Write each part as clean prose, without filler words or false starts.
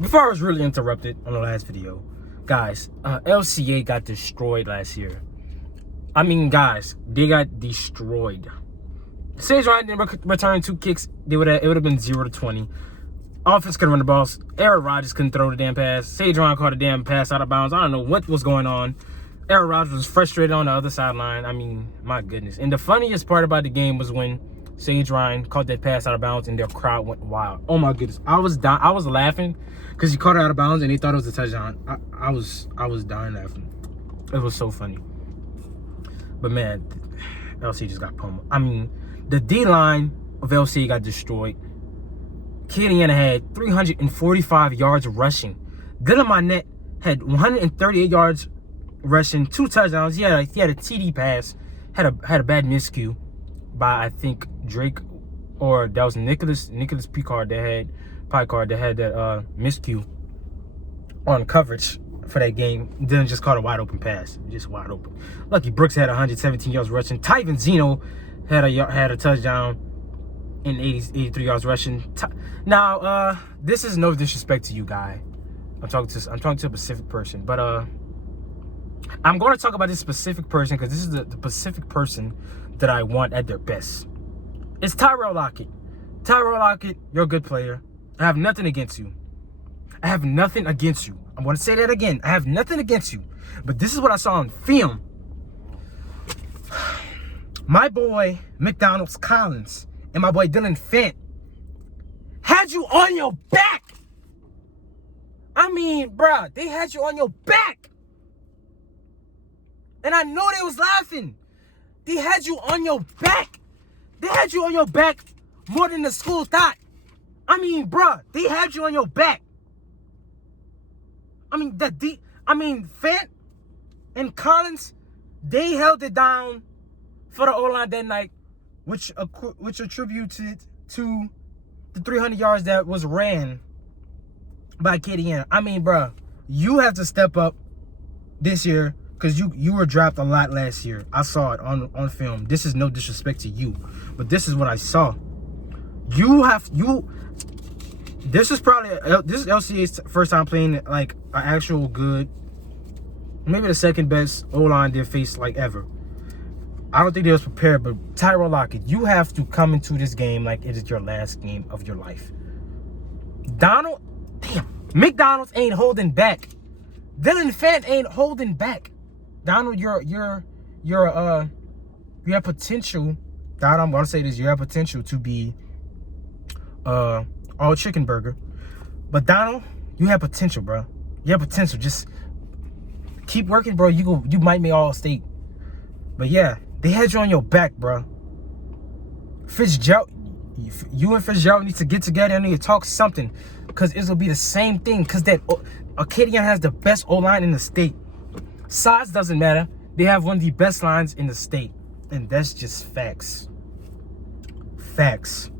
before I was really interrupted on the last video, guys, LCA got destroyed last year. I mean, guys, they got destroyed. Sage Ryan didn't return 2 kicks. It would have been 0-20. Offense couldn't run the balls. Aaron Rodgers couldn't throw the damn pass. Sage Ryan caught a damn pass out of bounds. I don't know what was going on. Aaron Rodgers was frustrated on the other sideline. I mean, my goodness. And the funniest part about the game was when Sage Ryan caught that pass out of bounds and their crowd went wild. Oh my goodness. I was laughing because he caught it out of bounds and they thought it was a touchdown. I was dying laughing. It was so funny. But man, LC just got pummeled. I mean, the D-line of LC got destroyed. Acadiana had 345 yards rushing. Dylan Monette had 138 yards rushing, 2 touchdowns. He had a TD pass. Had a bad miscue by, I think, Drake, or that was Nicholas Picard that had that miscue on coverage for that game. Then just caught a wide open pass, just wide open. Lucky Brooks had 117 yards rushing. Tyven Zeno had a touchdown in 83 yards rushing. Now, this is no disrespect to you, guy. I'm talking to a specific person, but I'm going to talk about this specific person because this is the specific person that I want at their best. It's Tyrell Lockett. Tyrell Lockett, you're a good player. I have nothing against you. I have nothing against you. I'm going to say that again. I have nothing against you. But this is what I saw on film. My boy, McDonald's Collins, and my boy Dylan Fant had you on your back. I mean, bruh, they had you on your back. And I know they was laughing. They had you on your back. They had you on your back more than the school thought. I mean, bruh, they had you on your back. I mean, Fant and Collins, they held it down for the O-line that night, which attributed to the 300 yards that was ran by Acadiana. I mean, bruh, you have to step up this year because you were dropped a lot last year. I saw it on film. This is no disrespect to you, but this is what I saw. This is LCA's first time playing like an actual good, maybe the second best O-line they've faced like ever. I don't think they was prepared, but Tyrell Lockett, you have to come into this game like it is your last game of your life. McDonald's ain't holding back. Dylan Fant ain't holding back. Donald, you have potential. Donald, I'm gonna say this, you have potential to be all chicken burger. But Donald, you have potential, bro. You have potential. Just keep working, bro. You might make all state. But yeah, they had you on your back, bro. Fitzgerald, you and Fitzgerald need to get together and need to talk something, because it'll be the same thing. Because that Acadiana has the best O-line in the state. Size doesn't matter. They have one of the best lines in the state, and that's just facts. Facts.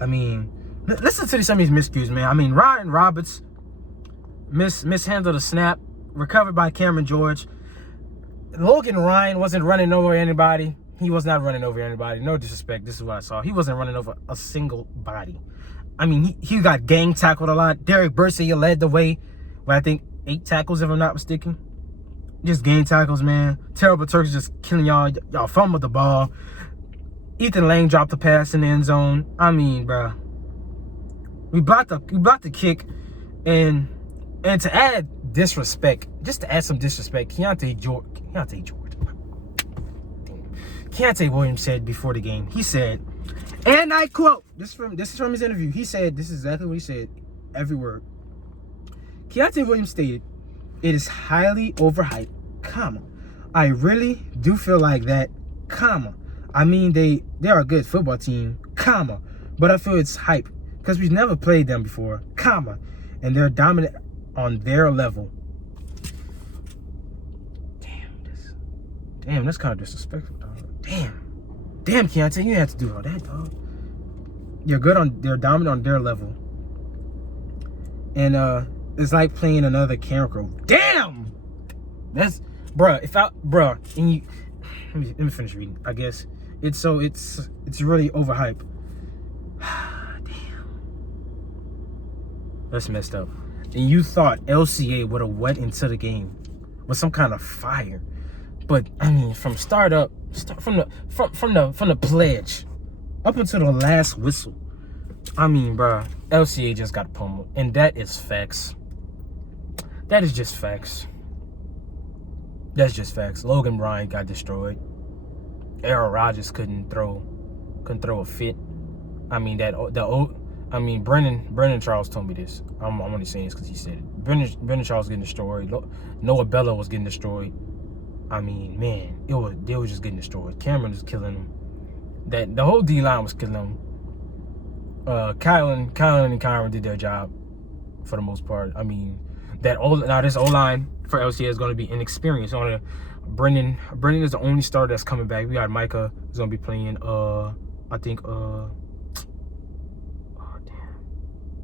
I mean, listen to some of these miscues, man. I mean, Ryan Roberts mishandled a snap, recovered by Cameron George. Logan Ryan wasn't running over anybody. He was not running over anybody. No disrespect. This is what I saw. He wasn't running over a single body. I mean, he got gang tackled a lot. Derek Bursey led the way with, I think, 8 tackles, if I'm not mistaken. Just gang tackles, man. Terrible Turks just killing y'all. Y'all fumbled the ball. Ethan Lang dropped the pass in the end zone. I mean, bro, we blocked the kick, and to add disrespect, just to add some disrespect, Keontae Williams said before the game, he said, and I quote, this is from his interview. He said, this is exactly what he said, every word. Keontae Williams stated, "It is highly overhyped, comma. I really do feel like that, comma. I mean, they are a good football team, comma. But I feel it's hype because we've never played them before, comma. And they're dominant on their level." Damn, that's kind of disrespectful, dog. Damn, Keontae, you didn't have to do all that, dog. They're dominant on their level. And it's like playing another camera crew. Damn! That's, bruh, and you, let me finish reading, I guess. It's really overhyped. Damn. That's messed up. And you thought LCA would have went into the game with some kind of fire, but I mean, from from the pledge up until the last whistle, I mean, bro, LCA just got pummeled, and that is facts. That is just facts. That's just facts. Logan Bryant got destroyed. Aaron Rodgers couldn't throw a fit. I mean Brendan Charles told me this. I'm only saying this because he said it. Brendan Charles getting destroyed. Noah Bella was getting destroyed. I mean, man, they were just getting destroyed. Cameron was killing them. The whole D line was killing them. Kylan and Kyron did their job for the most part. I mean, this O line for LCA is going to be inexperienced. Brendan is the only starter that's coming back. We got Micah who's going to be playing. I think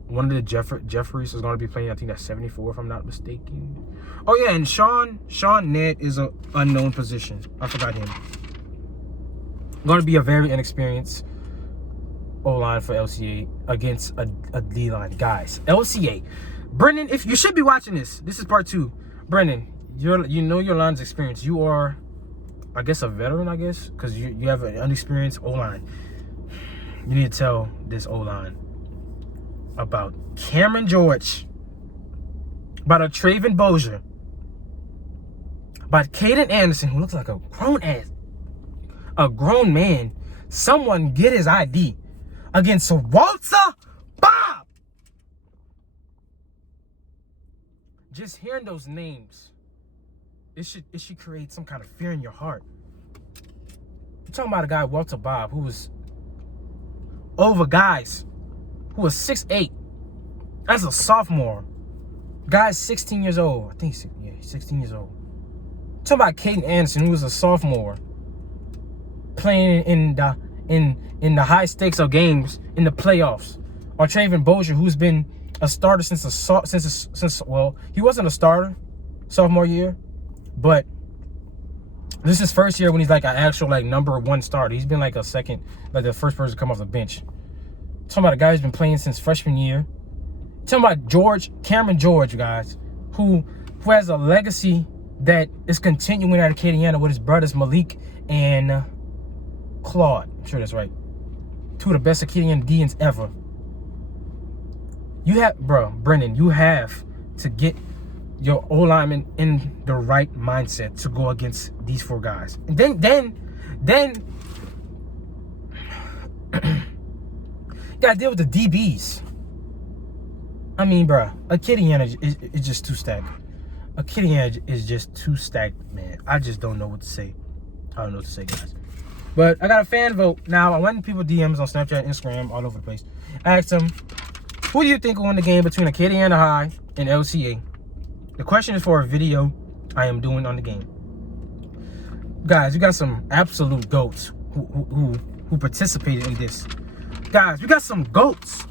one of the Jeffries is going to be playing. I think that's 74 if I'm not mistaken. Oh yeah, and Sean Ned is an unknown position. I forgot him. Going to be a very inexperienced O-line for LCA against a D-line. Guys, LCA. Brendan, if you should be watching this is part 2. Brendan, you know your line's experience. You are, I guess, a veteran, I guess, because you have an unexperienced O-line. You need to tell this O-line about Cameron George, about a Traven Bozier, about Caden Anderson, who looks like a grown man. Someone get his ID against Walter Bob. Just hearing those names, it should create some kind of fear in your heart. You're talking about a guy, Walter Bob, who was over guys who was 6'8" as a sophomore. Guy's 16 years old. I think, yeah, he's 16 years old. Talking about Caden Anderson, who was a sophomore, playing in the high stakes of games in the playoffs. Or Traven Bozier, who's been a starter since he wasn't a starter sophomore year, but this is his first year when he's like an actual number 1 starter. He's been like the first person to come off the bench. Talking about a guy who's been playing since freshman year. Talking about Cameron George, guys, who has a legacy that is continuing at Acadiana with his brothers Malik and Claude. I'm sure that's right. 2 of the best Acadiana DNs ever. Brendan, you have to get your O-lineman in the right mindset to go against these 4 guys. And then you gotta deal with the DBs. I mean, Acadiana is just too stacked. Acadiana is just too stacked, man. I just don't know what to say. I don't know what to say, guys. But I got a fan vote. Now, I went in people DMs on Snapchat and Instagram, all over the place. I asked them, who do you think will win the game between Acadiana High and LCA? The question is for a video I am doing on the game. Guys, we got some absolute GOATs who participated in this. Guys, we got some GOATs.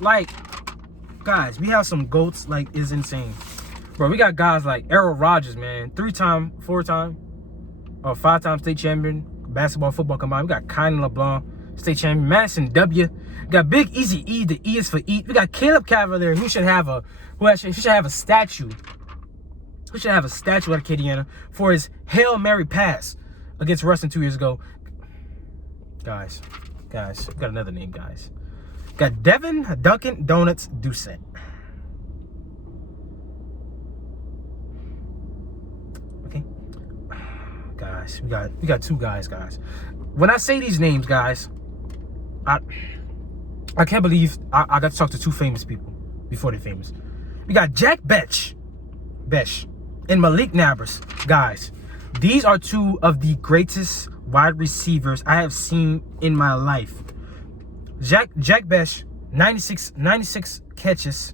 Guys, we have some GOATs, it's insane. Bro, we got guys like Aaron Rodgers, man. 3-time, 4-time, or 5-time state champion, basketball, football combined. We got Kynan LeBlanc, state champion. Madison W. We got Big Easy E, the E is for Eat. We got Caleb Cavalier, who should have a statue. Who should have a statue at Acadiana for his Hail Mary pass against Ruston 2 years ago. Guys, we got another name, guys. Got Devin Duncan Donuts Doucette. Okay. Guys, we got 2 guys, guys. When I say these names, guys, I can't believe I got to talk to 2 famous people before they're famous. We got Jack Besh and Malik Nabers. Guys, these are 2 of the greatest wide receivers I have seen in my life. Jack Besh, 96 catches,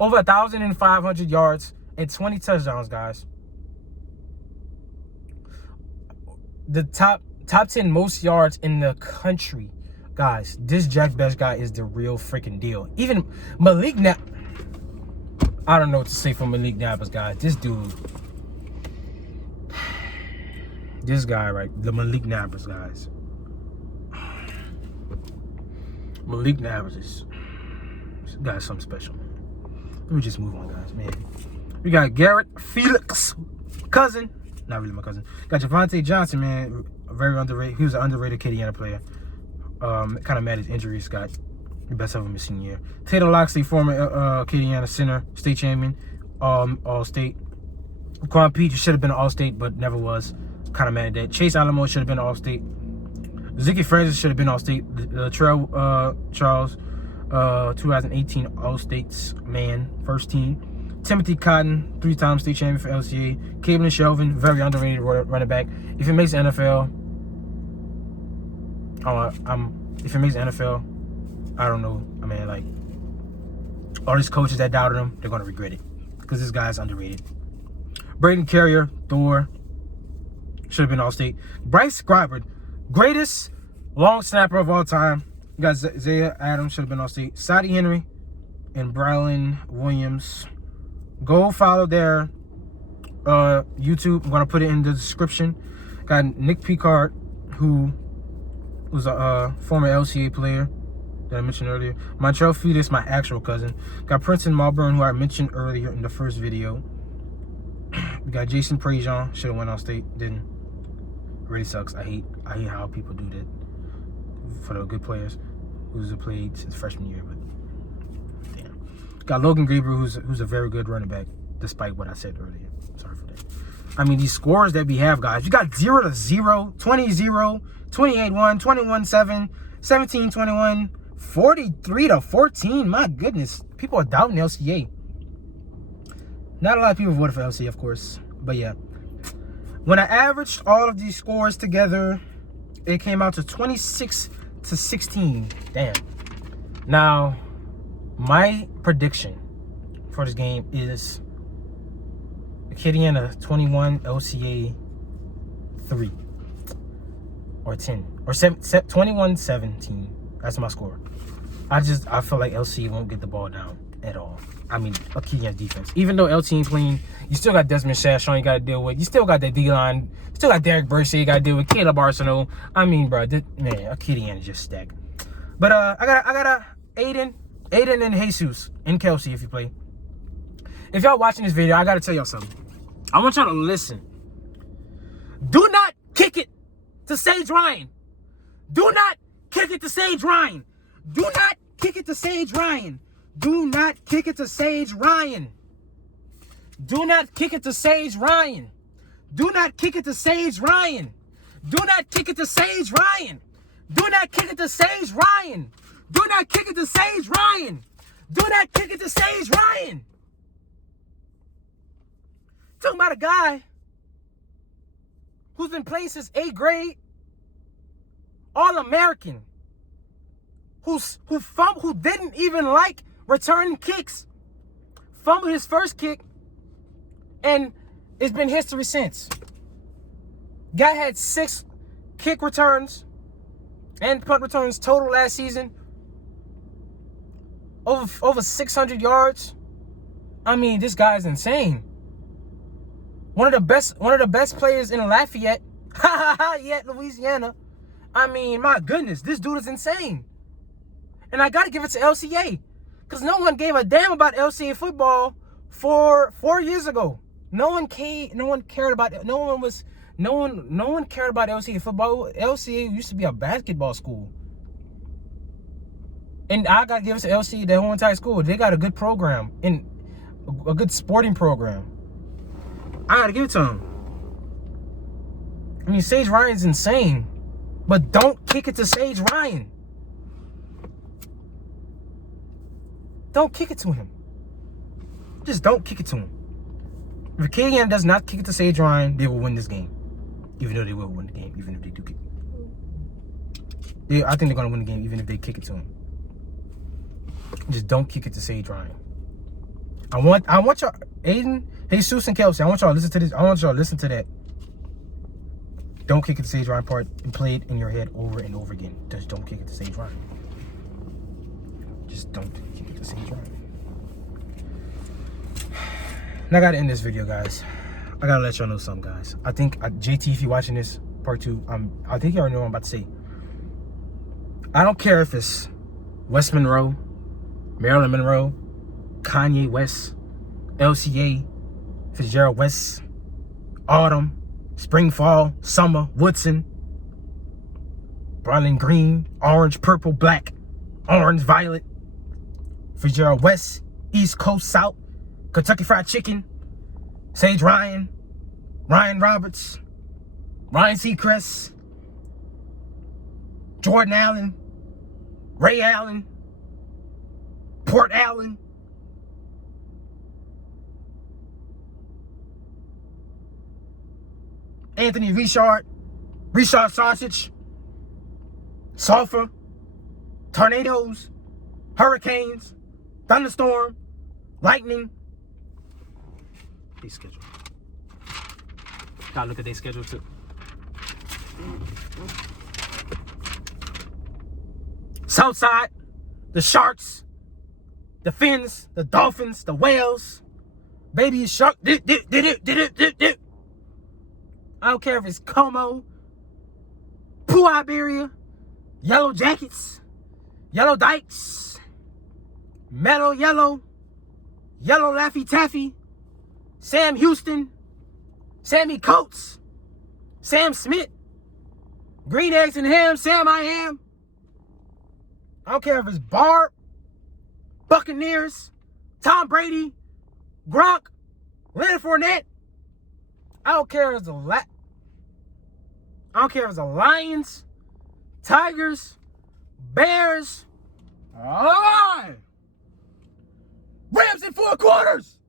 over 1,500 yards, and 20 touchdowns, guys. The top 10 most yards in the country. Guys, this Jack Besh guy is the real freaking deal. Even Malik I don't know what to say for Malik Nabers, guys. This dude. This guy, right? The Malik Nabers, guys. Malik averages. This guy's something special, man. Let me just move on, guys, man. We got Garrett Felix, cousin. Not really my cousin. Got Javante Johnson, man. Very underrated. He was an underrated Acadiana player. Kind of mad his injuries. Got the best of him his senior year. Taylor Loxley, former Acadiana center, state champion, all-state. Quan Pete should have been an all-state, but never was. Kind of mad at that. Chase Alamo should have been all-state. Zicky Francis should have been all-state. Trell Charles, 2018 all-states man, first team. Timothy Cotton, 3-time state champion for LCA. Caitlin Shelvin, very underrated running back. If it makes the NFL, if it makes the NFL, I don't know. I mean, like, all these coaches that doubted him, they're gonna regret it because this guy's underrated. Braden Carrier, Thor, should have been all-state. Bryce Scriber, greatest long snapper of all time. You got Zaya Adams, should have been all-state. Sadie Henry and Brylan Williams. Go follow their YouTube. I'm going to put it in the description. Got Nick Picard, who was a former LCA player that I mentioned earlier. Montreal Felix, my actual cousin. Got Princeton Malburn, who I mentioned earlier in the first video. We got Jason Prejean, should have went on state, didn't. Really sucks. I hate how people do that for the good players who's played since freshman year, but damn. Got Logan Grieber, who's a very good running back, despite what I said earlier. Sorry for that. I mean, these scores that we have, guys, you got 0-0, 20-0, 28-1, 21-7, 17-21, 43-14. My goodness, people are doubting LCA. Not a lot of people voted for LCA, of course, but yeah. When I averaged all of these scores together, it came out to 26-16. Damn. Now, my prediction for this game is Acadiana 21, LCA 3 or 10 or 21-17. That's my score. I feel like LCA won't get the ball down at all. I mean, Acadiana's defense. Even though LT ain't clean, you still got Desmond Shashon you got to deal with. You still got that D-line. You still got Derek Burse you got to deal with. Caleb Arsenault. I mean, bro, man, Acadiana is just stacked. But I got Aiden and Jesus and Kelsey if you play. If y'all watching this video, I got to tell y'all something. I want y'all to listen. Do not kick it to Sage Ryan. Do not kick it to Sage Ryan. Do not kick it to Sage Ryan. Do not kick it to Sage Ryan. Do not kick it to Sage Ryan. Do not kick it to Sage Ryan. Do not kick it to Sage Ryan. Do not kick it to Sage Ryan. Do not kick it to Sage Ryan. Do not kick it to Sage Ryan. Talking about a guy who's been playing since 8th grade, All-American, who didn't even like returning kicks, fumbled his first kick, and it's been history since. Guy had 6 kick returns and punt returns total last season. Over 600 yards. I mean, this guy's insane. One of the best players in Lafayette, Louisiana. I mean, my goodness, this dude is insane. And I gotta give it to LCA. Because no one gave a damn about LCA football 4 years ago. No one cared about it. No one cared about LCA football. LCA used to be a basketball school. And I gotta give it to LCA, the whole entire school. They got a good program and a good sporting program. I gotta give it to them. I mean, Sage Ryan's insane. But don't kick it to Sage Ryan. Don't kick it to him. Just don't kick it to him. If Acadiana does not kick it to Sage Ryan, they will win this game. Even though they will win the game, even if they do kick it. I think they're going to win the game, even if they kick it to him. Just don't kick it to Sage Ryan. I want y'all, Aiden, Jesus, and Kelsey, I want y'all to listen to this. I want y'all to listen to that. Don't kick it to Sage Ryan part and play it in your head over and over again. Just don't kick it to Sage Ryan. Just don't kick it to Sage Ryan. And I gotta end this video, guys. I gotta let y'all know something, guys. I think JT, if you're watching this part 2, I think you already know what I'm about to say. I don't care if it's West Monroe, Marilyn Monroe, Kanye West, LCA, Fitzgerald West, Autumn, Spring, Fall, Summer, Woodson, Bronlyn Green, Orange, Purple, Black, Orange, Violet, Fitzgerald West, East Coast, South, Kentucky Fried Chicken, Sage Ryan, Ryan Roberts, Ryan Seacrest, Jordan Allen, Ray Allen, Port Allen, Anthony Richard, Richard Sausage, Sulfur, Tornadoes, Hurricanes, Thunderstorm, Lightning. They schedule. Gotta look at their schedule too. Southside, the Sharks, the Finns, the Dolphins, the Whales, Baby Shark. I don't care if it's Como, Pooh Iberia, Yellow Jackets, Yellow Dykes, Meadow Yellow, Yellow Laffy Taffy, Sam Houston, Sammy Coates, Sam Smith, Green Eggs and Ham, Sam I Am. I don't care if it's Barb, Buccaneers, Tom Brady, Gronk, Leonard Fournette. I don't care if it's the Lions, Tigers, Bears. All right. Rams in 4 quarters.